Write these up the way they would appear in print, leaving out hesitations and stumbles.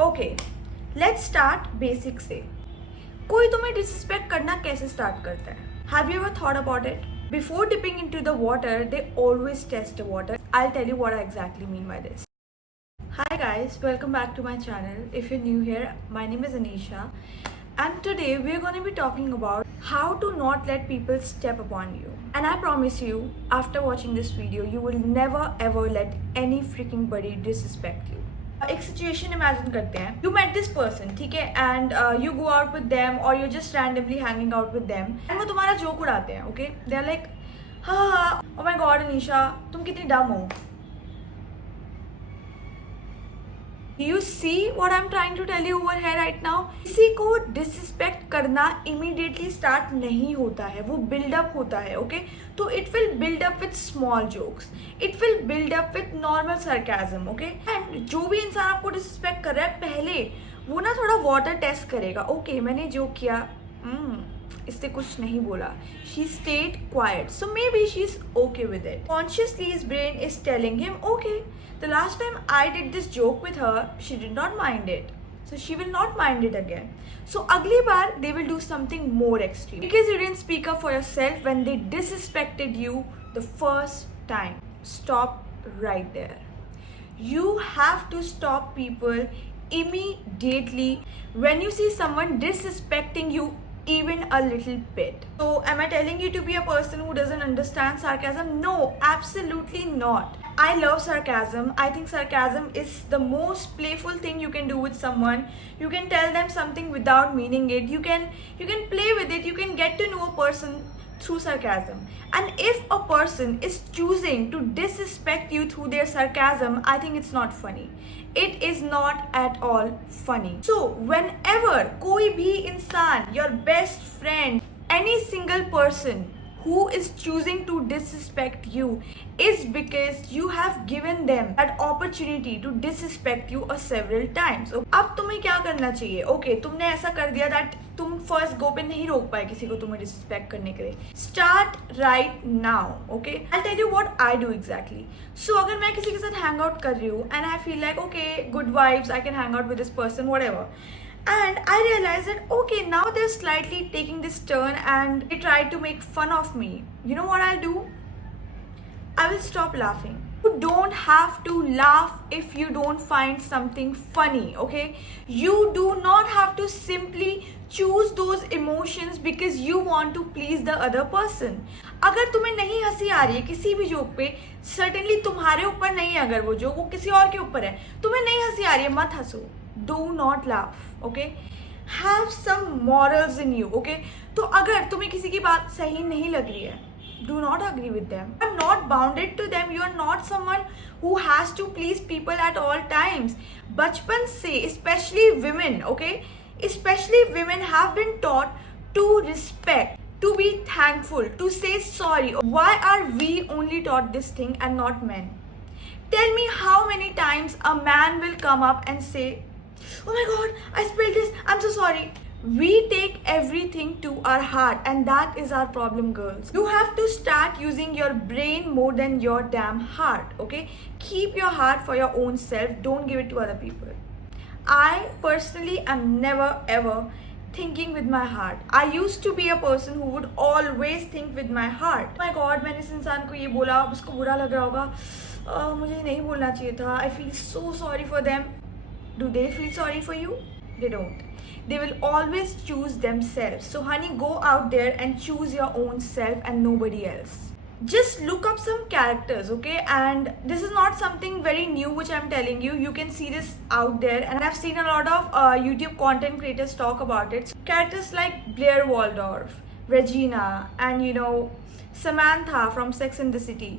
Okay, let's start basic से. कोई तुम्हें डिसरिस्पेक्ट करना कैसे स्टार्ट करता है? Have you ever thought about it? Before dipping into the water they always test the water. I'll tell you what I exactly mean by this. Hi guys, welcome back to my channel. If you're new here, my name is Anisha and today we're going to be talking about how to not let people step upon you. And I promise you, after watching this video, you will never ever let any freaking buddy disrespect you. एक situation imagine करते हैं. You met this person, ठीक है, and you go out with them और you just randomly hanging out with them and वो तुम्हारा joke उड़ाते हैं. ओके, दे आर लाइक, हाँ, ओ माय गॉड अनीशा, तुम कितनी डम हो. Do you see what I'm trying to tell you over here right now? किसी को डिसरिस्पेक्ट करना इमीडिएटली स्टार्ट नहीं होता है, वो बिल्डअप होता है. ओके, तो it will build up with small jokes, it will build up with normal sarcasm. Okay, and जो भी इंसान आपको डिसरिस्पेक्ट कर रहा है पहले वो ना थोड़ा वाटर टेस्ट करेगा. ओके, मैंने जोक किया, इससे कुछ नहीं बोला, she stayed quiet, so maybe she's okay with it. Consciously his brain is telling him, okay, the last time I did this joke with her, she did not mind it, so she will not mind it again. So अगली बार they will do something more extreme because you didn't speak up for yourself when they disrespected you the first time. Stop right there. You have to stop people immediately when you see someone disrespecting you even a little bit. So am I telling you to be a person who doesn't understand sarcasm? No, absolutely not. I love sarcasm. I think sarcasm is the most playful thing you can do with someone. You can tell them something without meaning it. You can play with it. You can get to know a person through sarcasm. And if a person is choosing to disrespect you through their sarcasm, I think it's not funny. It is not at all funny. So whenever कोई भी इंसान, your best friend, any single person who is choosing to disrespect you is because you have given them that opportunity to disrespect you several times. अब तुम्हें क्या करना चाहिए? Okay, तुमने ऐसा कर दिया that तुम फर्स्ट गो पे नहीं रोक पाए किसी को तुम्हें डिसरिस्पेक्ट करने के लिए. Start right now. Okay, I tell you what I do exactly. So अगर मैं किसी के साथ हैंग आउट कर रही हूँ and I feel like okay, good vibes, I can hang out with this person, whatever, and I realized that okay, now they're slightly taking this turn and they try to make fun of me. You know what I'll do? I will stop laughing. You don't have to laugh if you don't find something funny. Okay, you do not have to simply choose those emotions because you want to please the other person. अगर तुम्हें नहीं हंसी आ रही है किसी भी joke पे, certainly तुम्हारे ऊपर नहीं है. अगर वो जोक वो किसी और के ऊपर है, तुम्हें नहीं हंसी आ रही है, मत हंसो. Do not laugh. Okay, have some morals in you. Okay, तो अगर तुम्हें किसी की बात सही नहीं लग रही है, do not agree with them. You are not bounded to them. You are not someone who has to please people at all times. बचपन से especially women, okay, especially women have been taught to respect, to be thankful, to say sorry. Why are we only taught this thing and not men? Tell me how many times a man will come up and say, oh my god, I spilled this, I'm so sorry. We take everything to our heart and that is our problem, girls. You have to start using your brain more than your damn heart. Okay, keep your heart for your own self, don't give it to other people. I personally am never ever thinking with my heart. I used to be a person who would always think with my heart. Oh my god, मैंने इस इंसान को ये बोला, अब उसको बुरा लग रहा होगा, मुझे नहीं बोलना चाहिए था. I feel so sorry for them. Do they feel sorry for you? They don't. They will always choose themselves. So honey, go out there and choose your own self and nobody else. Just look up some characters, okay? And this is not something very new which I'm telling you. You can see this out there and I've seen a lot of YouTube content creators talk about it. Characters like Blair Waldorf, Regina, and you know, Samantha from Sex and the City.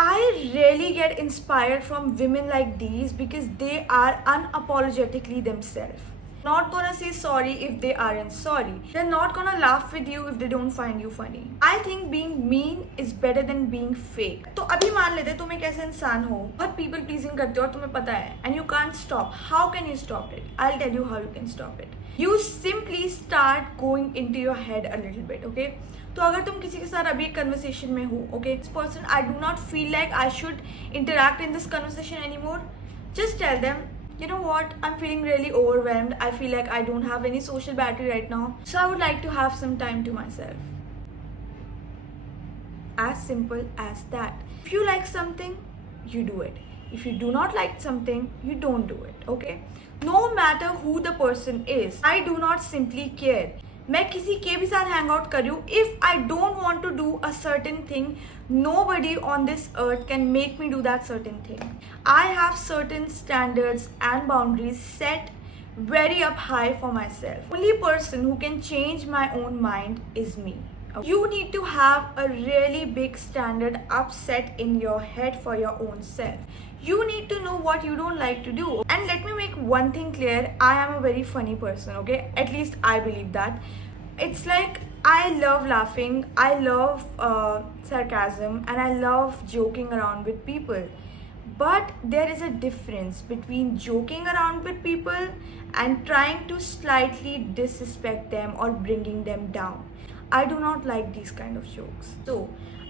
I really get inspired from women like these because they are unapologetically themselves. Not gonna say sorry if they aren't sorry. They're not gonna laugh with you if they don't find you funny. I think being mean is better than being fake. तो अभी मान लेते तुम एक ऐसे इंसान हो, बहुत people pleasing करते हो और तुम्हें पता है, and you can't stop. How can you stop it? I'll tell you how you can stop it. You simply start going into your head a little bit, okay? तो अगर तुम किसी के साथ अभी एक कन्वर्सेशन में हो, okay, this person, I do not feel like I should interact in this conversation any more, just tell them, you know what, I'm feeling really overwhelmed. I feel like I don't have any social battery right now. So I would like to have some time to myself. As simple as that. If you like something, you do it. If you do not like something, you don't do it, okay? No matter who the person is, I do not simply care. मैं किसी के भी साथ hang out कर रही हूँ, if I don't want to do a certain thing, nobody on this earth can make me do that certain thing. I have certain standards and boundaries set very up high for myself. Only person who can change my own mind is me. You need to have a really big standard upset in your head for your own self. You need to know what you don't like to do. And let me make one thing clear, I am a very funny person, okay? At least I believe that. It's like I love laughing, I love sarcasm, and I love joking around with people. But there is a difference between joking around with people and trying to slightly disrespect them or bringing them down. I do not like these kind of jokes. So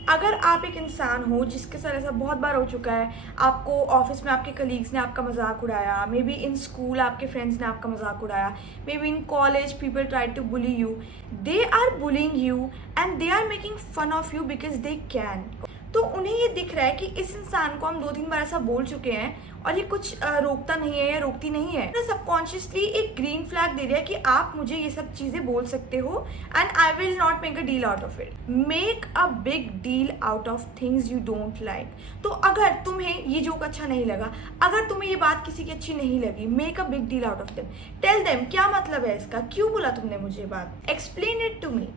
अगर आप एक इंसान हो जिसके साथ ऐसा बहुत बार हो चुका है, आपको ऑफिस में आपके कलीग्स ने आपका मजाक उड़ाया, मे बी इन स्कूल आपके फ्रेंड्स ने आपका मजाक उड़ाया, maybe in college people try to bully you, they are bullying you and they are making fun of you because they can. तो उन्हें ये दिख रहा है कि इस इंसान को हम 2-3 बार ऐसा बोल चुके हैं और ये कुछ रोकता नहीं है या रोकती नहीं है. तो सबकॉन्शियसली एक ग्रीन फ्लैग दे रहा है कि आप मुझे ये सब चीज़ें बोल सकते हो and I will not make a deal out of it. Make a big deal out of things you don't like. तो अगर तुम्हें ये जोक अच्छा नहीं लगा, अगर तुम्हें ये बात किसी की अच्छी नहीं लगी, make a big deal out of them. Tell them क्या मतलब है इसका, क्यों बोला तुमने मुझे बात. Explain it to me.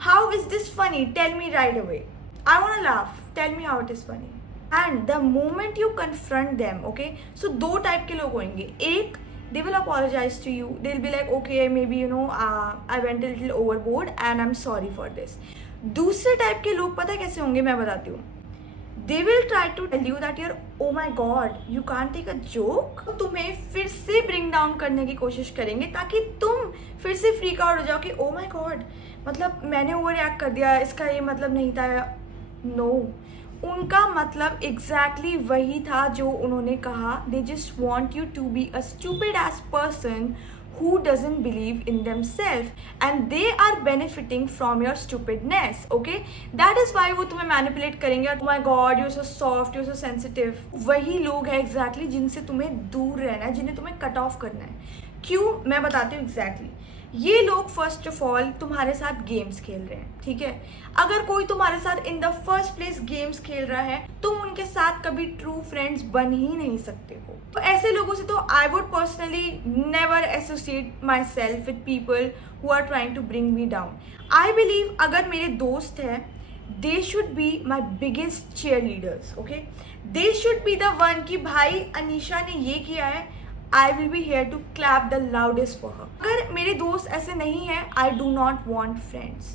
How is this funny, tell me right away. I want to laugh. Tell me how it is funny. And the moment you confront them, okay? So 2 type के लोग होंगे. एक, they will apologize to you. They'll be like, okay, maybe you know, I went a little overboard and I'm sorry for this. दूसरे type के लोग पता है कैसे होंगे, मैं बताती हूँ. They will try to tell you that you're, oh my god, you can't take a joke. तुम्हें फिर से bring down करने की कोशिश करेंगे ताकि तुम फिर से freak out हो जाओ कि oh my god, मतलब मैंने ओवर रिएक्ट कर दिया, इसका ये मतलब नहीं था. नो, उनका मतलब एग्जैक्टली वही था जो उन्होंने कहा. They just want you to be a stupid ass person who doesn't believe in themselves and they are benefiting from your stupidness, okay? That is why वो तुम्हें manipulate करेंगे. Oh my god, you're so soft, you're so sensitive. वही लोग हैं exactly जिनसे तुम्हें दूर रहना है, जिन्हें तुम्हें cut off करना है. क्यों, मैं बताती हूँ exactly. ये लोग फर्स्ट ऑफ ऑल तुम्हारे साथ गेम्स खेल रहे हैं, ठीक है? अगर कोई तुम्हारे साथ in the first place games खेल रहा है, तुम उनके साथ कभी ट्रू फ्रेंड्स बन ही नहीं सकते हो. तो ऐसे लोगों से तो I would personally never associate myself with people who are trying to bring me down. I believe अगर मेरे दोस्त हैं, they should be my biggest cheerleaders, okay? They should be the one कि भाई अनीशा ने ये किया है, I will be here to clap the loudest for her. अगर मेरे दोस्त ऐसे नहीं हैं, I do not want friends.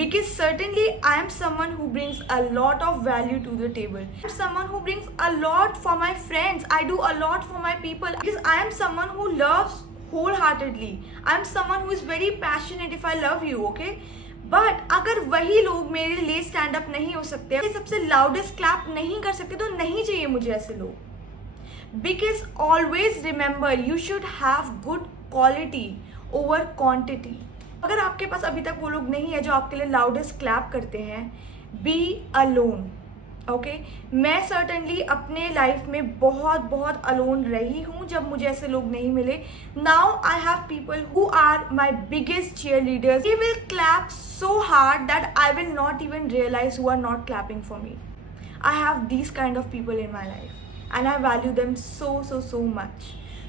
Because certainly I am someone who brings a lot of value to the table. I am someone who brings a lot for my friends. I do a lot for my people. Because I am someone who loves wholeheartedly. I am someone who is very passionate if I love you, okay? But अगर वही लोग मेरे लिए stand up नहीं हो सकते, सबसे loudest clap नहीं कर सकते, तो नहीं चाहिए मुझे ऐसे लोग. Because always remember you should have good quality over quantity. अगर आपके पास अभी तक वो लोग नहीं है जो आपके लिए loudest clap करते हैं, be alone, okay? मैं certainly अपने लाइफ में बहुत alone रही हूँ जब मुझे ऐसे लोग नहीं मिले. Now I have people who are my biggest cheerleaders. They will clap so hard that I will not even realize who are not clapping for me. I have these kind of people in my life. And I value them so much.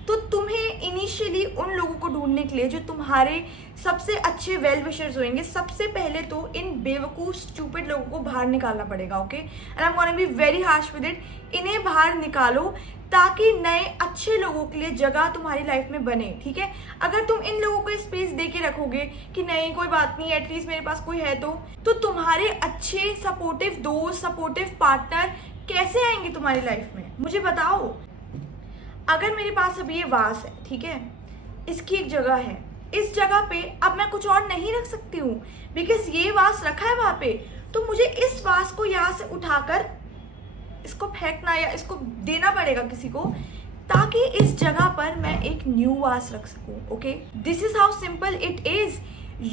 तो तुम्हें initially उन लोगों को ढूंढने के लिए जो तुम्हारे सबसे अच्छे वेल विशर्स होंगे, सबसे पहले तो इन बेवकूफ़ स्टूपिड लोगों को बाहर निकालना पड़ेगा, okay? And I am gonna be very harsh with it. इन्हें बाहर निकालो ताकि नए अच्छे लोगों के लिए जगह तुम्हारी लाइफ में बने, ठीक है? अगर तुम इन लोगों को स्पेस दे के रखोगे कि नहीं कोई बात नहीं, एटलीस्ट मेरे पास कोई है, तो तुम्हारे अच्छे सपोर्टिव दोस्त, सपोर्टिव पार्टनर कैसे आएंगे तुम्हारी लाइफ में, मुझे बताओ. अगर मेरे पास अभी ये वास है, ठीक है, इसकी एक जगह है, इस जगह पे अब मैं कुछ और नहीं रख सकती हूँ बिकॉज ये वास रखा है वहाँ पे, तो मुझे इस वास को यहाँ से उठाकर इसको फेंकना या इसको देना पड़ेगा किसी को ताकि इस जगह पर मैं एक न्यू वास रख सकूं. Okay, this is how simple it is.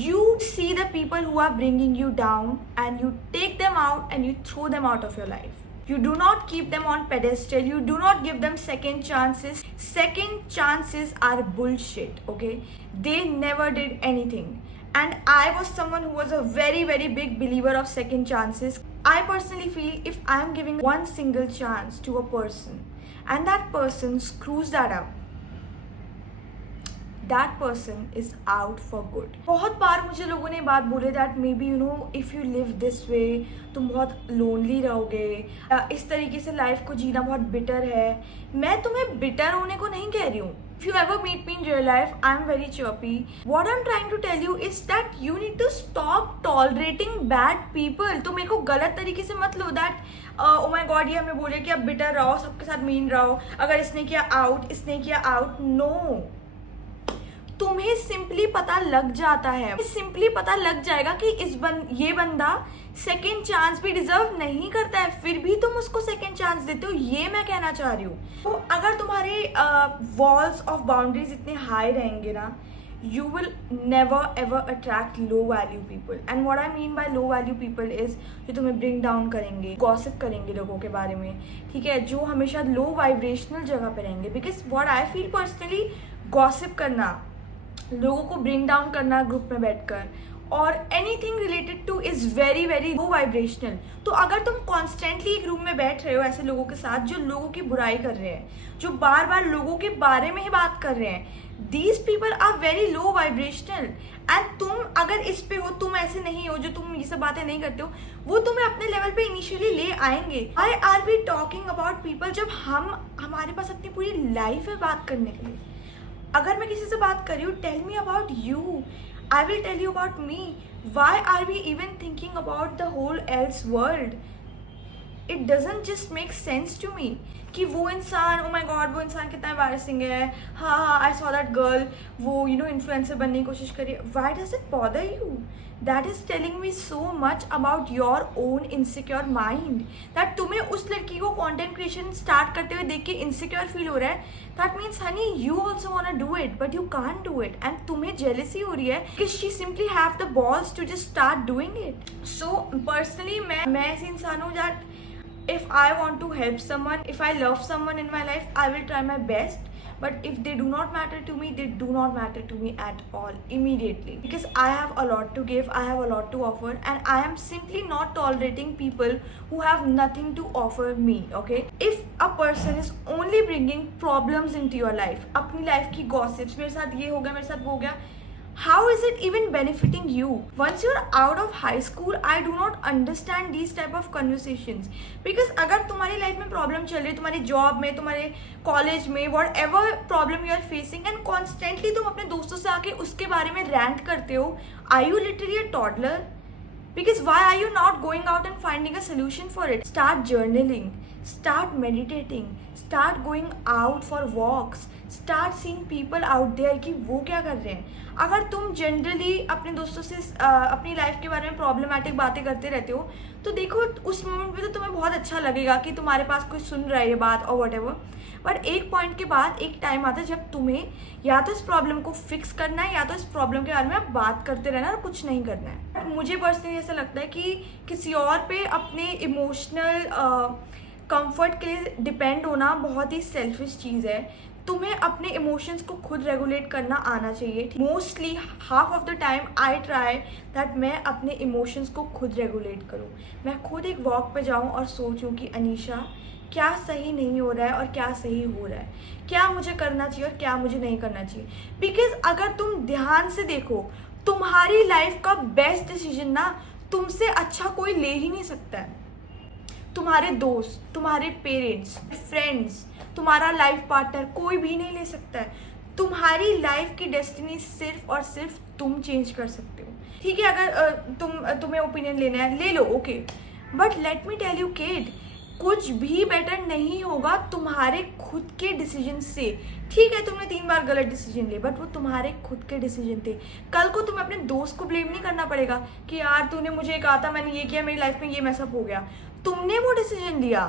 You see the people who are bringing you down and you take them out and you throw them out of your life. You do not keep them on pedestal. You do not give them second chances. Second chances are bullshit, okay? They never did anything. And I was someone who was a very, very big believer of second chances. I personally feel if I am giving one single chance to a person and that person screws that up, that person is out for good. बहुत बार मुझे लोगों ने बात बोले that maybe you know if you live this way तुम बहुत lonely रहोगे, इस तरीके से लाइफ को जीना बहुत बिटर है. मैं तुम्हें बिटर होने को नहीं कह रही हूँ. If you ever meet me in real life, I'm very chirpy. What I'm trying to tell you is that you need to stop tolerating bad people. तो मेरे को गलत तरीके से मत लो that oh my god ये हमें बोले कि आप बिटर रहो, सबके साथ मीन रहो, अगर इसने किया आउट, इसने किया आउट. नो, तुम्हें सिंपली पता लग जाता है, सिंपली पता लग जाएगा कि ये बंदा सेकेंड चांस भी डिजर्व नहीं करता है, फिर भी तुम उसको सेकेंड चांस देते हो. ये मैं कहना चाह रही हूँ. तो अगर तुम्हारे वॉल्स ऑफ बाउंड्रीज इतने हाई रहेंगे ना, you will never ever attract low value people. And what I mean by low value people is जो तुम्हें bring down करेंगे, gossip करेंगे लोगों के बारे में, ठीक है, जो हमेशा low vibrational जगह पे रहेंगे. Because what I feel personally, gossip करना, लोगों को ब्रिंग डाउन करना ग्रुप में बैठकर, और anything related two is very very low vibrational. तो अगर तुम कॉन्स्टेंटली एक रूम में बैठ रहे हो ऐसे लोगों के साथ जो लोगों की बुराई कर रहे हैं, जो बार बार लोगों के बारे में ही बात कर रहे हैं, these people are very low vibrational. And तुम अगर इस पे हो, तुम ऐसे नहीं हो जो तुम ये सब बातें नहीं करते हो, वो तुम्हें अपने लेवल पे इनिशियली ले आएंगे. Why are we talking about people जब हमारे पास अपनी पूरी लाइफ है बात करने के लिए. अगर मैं किसी से बात कर रही हूँ, tell me about you, I will tell you about me. Why are we even thinking about the whole else world? It doesn't just make sense to me कि वो इंसान, ओ माई गॉड वो इंसान कितना एम्बैरेसिंग है, हाँ आई सॉ दैट गर्ल, वो you know influencer बनने की कोशिश करी. Why does it bother you? That is telling me so much about your own insecure mind. That तुम्हें उस लड़की को content creation start करते हुए देख के insecure feel हो रहा है. That means honey you also wanna do it but you can't do it. And तुम्हें jealousy हो रही है because she simply have the balls to just start doing it. So personally मैं ऐसी इंसान हूँ that if I want to help someone, if I love someone in my life, I will try my best. But if they do not matter to me, they do not matter to me at all immediately. Because I have a lot to give, I have a lot to offer, and I am simply not tolerating people who have nothing to offer me, okay? If a person is only bringing problems into your life, अपनी life की gossips, मेरे साथ ये हो गया, मेरे साथ वो हो गया, how is it even benefiting you? Once you're out of high school, I do not understand these type of conversations. Because अगर तुम्हारी लाइफ में प्रॉब्लम चल रही है, तुम्हारी जॉब में, तुम्हारे कॉलेज में, whatever problem you are facing, and constantly तुम अपने दोस्तों से आके उसके बारे में रैंट करते हो, are you literally a toddler? Because why are you not going out and finding a solution for it? Start journaling, start meditating, start going out for walks, start seeing people out there कि वो क्या कर रहे हैं. अगर तुम generally अपने दोस्तों से अपनी लाइफ के बारे में प्रॉब्लमेटिक बातें करते रहते हो, तो देखो उस मोमेंट पे तो तुम्हें बहुत अच्छा लगेगा कि तुम्हारे पास कोई सुन रहा है ये बात और वट एवर. बट एक पॉइंट के बाद एक टाइम आता है जब तुम्हें या तो इस प्रॉब्लम को फिक्स करना है या तो इस प्रॉब्लम के बारे में आप बात करते रहना और कुछ नहीं करना है. मुझे पर्सनली ऐसा लगता है कि किसी और पे अपने इमोशनल कंफर्ट के लिए डिपेंड होना बहुत ही सेल्फिश चीज़ है. तुम्हें अपने इमोशंस को खुद रेगुलेट करना आना चाहिए. Mostly half of the time I try that मैं अपने इमोशंस को खुद रेगुलेट करूँ. मैं खुद एक वॉक पे जाऊँ और सोचूँ कि अनीशा क्या सही नहीं हो रहा है और क्या सही हो रहा है, क्या मुझे करना चाहिए और क्या मुझे नहीं करना चाहिए. बिकॉज अगर तुम ध्यान से देखो, तुम्हारी लाइफ का बेस्ट डिसीजन ना तुमसे अच्छा कोई ले ही नहीं सकता है. तुम्हारे दोस्त, तुम्हारे पेरेंट्स, फ्रेंड्स, तुम्हारा लाइफ पार्टनर कोई भी नहीं ले सकता है. तुम्हारी लाइफ की डेस्टिनी सिर्फ और सिर्फ तुम चेंज कर सकते हो. ठीक है, अगर तुम्हें ओपिनियन लेना है ले लो, okay, but let me tell you kid, कुछ भी बेटर नहीं होगा तुम्हारे खुद के डिसीजन से. ठीक है, तुमने 3 बार गलत डिसीजन लिए, बट वो तुम्हारे खुद के डिसीजन थे. कल को तुम्हें अपने दोस्त को ब्लेम नहीं करना पड़ेगा कि यार तूने मुझे कहा था, मैंने ये किया, मेरी लाइफ में ये मैसअप हो गया. तुमने वो डिसीजन लिया,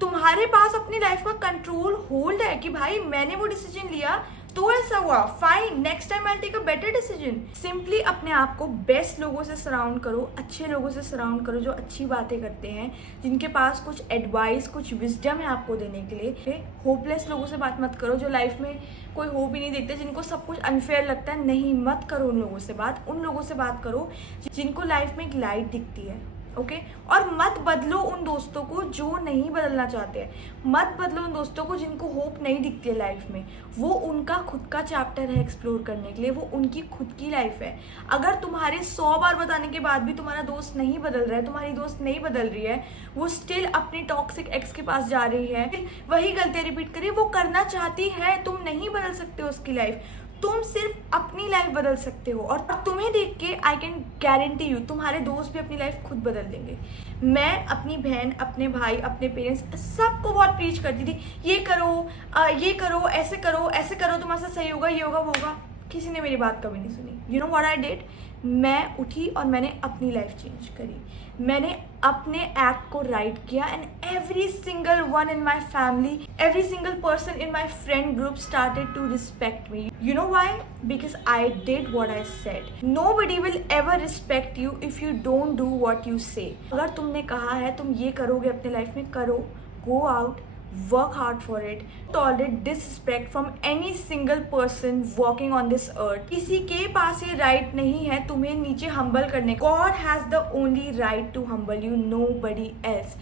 तुम्हारे पास अपनी लाइफ का कंट्रोल होल्ड है कि भाई मैंने वो डिसीजन लिया तो ऐसा हुआ, fine, next time I take a better decision. Simply अपने आप को बेस्ट लोगों से सराउंड करो, अच्छे लोगों से सराउंड करो जो अच्छी बातें करते हैं, जिनके पास कुछ एडवाइस, कुछ विजडम है आपको देने के लिए। होपलेस लोगों से बात मत करो जो लाइफ में कोई होप ही नहीं देखते, जिनको सब कुछ अनफेयर लगता है। नहीं, मत करो उन लोगों से बात। उन लोगों से बात करो जिनको लाइफ में एक लाइट दिखती है, ओके? और मत बदलो उन दोस्तों को जो नहीं बदलना चाहते हैं। मत बदलो उन दोस्तों को जिनको होप नहीं दिखती है लाइफ में। वो उनका खुद का चैप्टर है एक्सप्लोर करने के लिए, वो उनकी खुद की लाइफ है। अगर तुम्हारे 100 बार बताने के बाद भी तुम्हारा दोस्त नहीं बदल रहा है, तुम्हारी दोस्त नहीं बदल रही है, वो स्टिल अपनी टॉक्सिक एक्स के पास जा रही है, वही गलतियाँ रिपीट करिए, वो करना चाहती है, तुम नहीं बदल सकते हो उसकी लाइफ। तुम सिर्फ अपनी लाइफ बदल सकते हो, और तुम्हें देख के आई कैन गारंटी यू तुम्हारे दोस्त भी अपनी लाइफ खुद बदल देंगे। मैं अपनी बहन, अपने भाई, अपने पेरेंट्स, सबको बहुत प्रीच करती थी, ये करो, ऐसे करो, तुम्हारे साथ सही होगा, ये होगा, वो होगा। किसी ने मेरी बात कभी नहीं सुनी। You know what I did? मैं उठी और मैंने अपनी लाइफ चेंज करी। मैंने अपने एक्ट को राइट किया, and every single one in my family, every single person in my friend group started to respect me. You know why? Because I did what I said. Nobody will ever respect you if you don't do what you say. अगर तुमने कहा है तुम ये करोगे अपने life में, करो, go out, work hard for it. Tolerate disrespect from any single person walking on this earth. किसी के पास ये राइट नहीं है तुम्हें नीचे हम्बल करने। God has the only right to humble you, nobody else.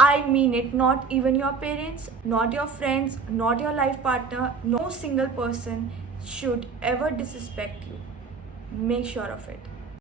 I mean it, not even your parents, not your friends, not your life partner, no single person should ever disrespect you. Make sure of it.